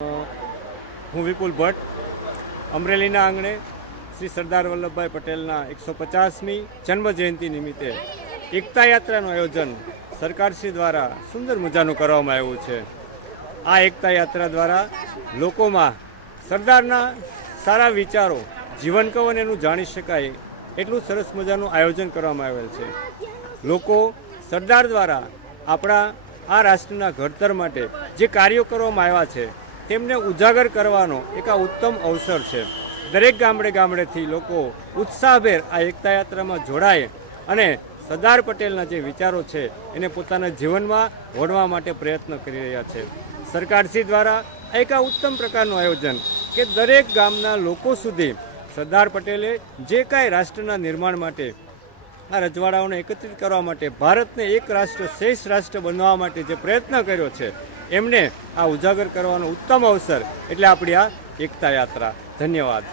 હું વિપુલ ભટ્ટ અમરેલીના આંગણે શ્રી સરદાર વલ્લભભાઈ પટેલના 150મી જન્મજયંતિ નિમિત્તે એકતા યાત્રાનું આયોજન સરકારશ્રી દ્વારા સુંદર મજાનું કરવામાં આવ્યું છે. આ એકતા યાત્રા દ્વારા લોકોમાં સરદારના સારા વિચારો જીવન કવન એનું જાણી શકાય એટલું સરસ મજાનું આયોજન કરવામાં આવેલ છે. લોકો સરદાર દ્વારા આપણા આ રાષ્ટ્રના ઘડતર માટે જે કાર્યો કરવામાં આવ્યા છે તેમને ઉજાગર કરવાનો એક આ ઉત્તમ અવસર છે. દરેક ગામડેથી લોકો ઉત્સાહભેર આ એકતા યાત્રામાં જોડાય અને સરદાર પટેલના જે વિચારો છે એને પોતાના જીવનમાં વણવા માટે પ્રયત્ન કરી રહ્યા છે. સરકારશ્રી દ્વારા એક આ ઉત્તમ પ્રકારનું આયોજન કે દરેક ગામના લોકો સુધી સરદાર પટેલે જે કાંઈ રાષ્ટ્રના નિર્માણ માટે આ રજવાડાઓને એકત્રિત કરવા માટે ભારતને એક રાષ્ટ્ર શ્રેષ્ઠ રાષ્ટ્ર બનવા માટે જે પ્રયત્ન કર્યો છે એમને આ ઉજાગર કરવાનો ઉત્તમ અવસર એટલે આપણી આ એકતા યાત્રા. ધન્યવાદ.